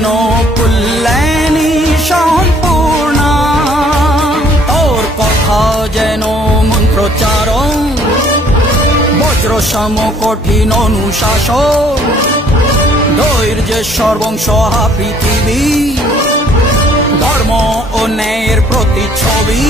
যেন কল্যাণী সম্পূর্ণা, তোর কথা যেন মন্ত্রোচ্চারণ, বজ্র সম কঠিন অনুশাসন, ধৈর্যেশ্বর বংশহা পৃথিবী, ধর্ম ও ন্যায়ের প্রতিচ্ছবি।